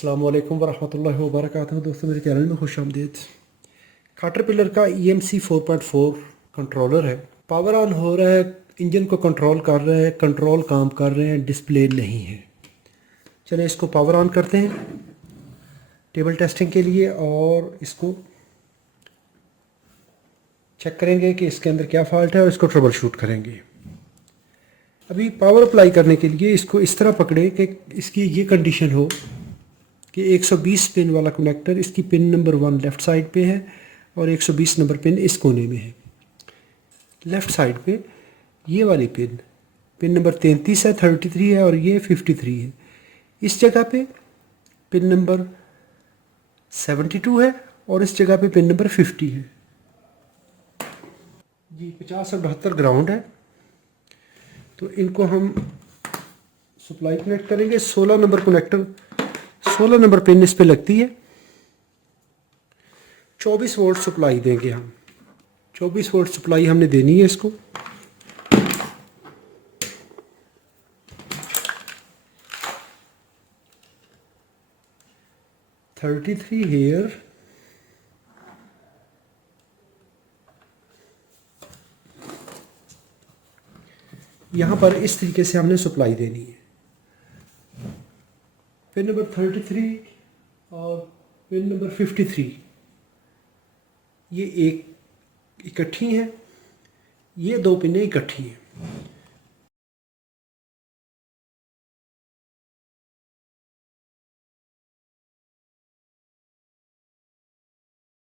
अस्सलाम वालेकुम वरहमतुल्लाहि वबरकातुहू। दोस्तों, मेरे चैनल में खुश आमदीद। कैटरपिलर का EMC 4.4 कंट्रोलर है। पावर ऑन हो रहा है, इंजन को कंट्रोल कर रहा है, कंट्रोल काम कर रहे हैं, डिस्प्ले नहीं है। चलिए इसको पावर ऑन करते हैं टेबल टेस्टिंग के लिए और इसको चेक करेंगे कि इसके अंदर क्या फॉल्ट है और इसको ट्रबल शूट करेंगे। अभी पावर अप्लाई करने के लिए इसको इस तरह पकड़े कि इसकी ये कंडीशन हो कि 120 पिन वाला कनेक्टर इसकी पिन नंबर 1 लेफ़्ट साइड पे है और 120 नंबर पिन इस कोने में है। लेफ़्ट साइड पे ये वाली पिन नंबर 33 है, 33 है और ये 53 है। इस जगह पे पिन नंबर 72 है और इस जगह पे पिन नंबर 50 है जी। 50 और 72 ग्राउंड है, तो इनको हम सप्लाई कनेक्ट करेंगे। 16 नंबर कनेक्टर 16 नंबर पिन इस पे लगती है। 24 वोल्ट सप्लाई देंगे हम। 24 वोल्ट सप्लाई हमने देनी है इसको। थ्री हेयर यहाँ पर इस तरीके से हमने सप्लाई देनी है। पिन नंबर 33 और पिन नंबर 53 ये एक इकट्ठी हैं, ये दो पिनें इकट्ठी हैं।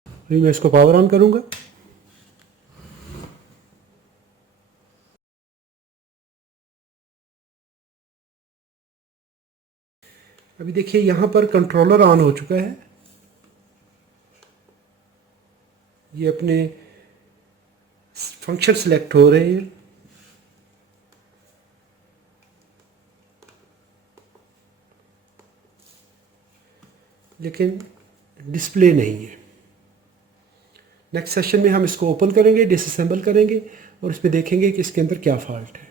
अभी मैं इसको पावर ऑन करूंगा। अभी देखिए यहाँ पर कंट्रोलर ऑन हो चुका है। ये अपने फंक्शन सेलेक्ट हो रहे हैं। लेकिन डिस्प्ले नहीं है। नेक्स्ट सेशन में हम इसको ओपन करेंगे, डिसअसेंबल करेंगे और इसमें देखेंगे कि इसके अंदर क्या फॉल्ट है।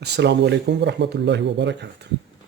अस्सलाम वालेकुम वरहमतुल्लाहि वबरकातुहू।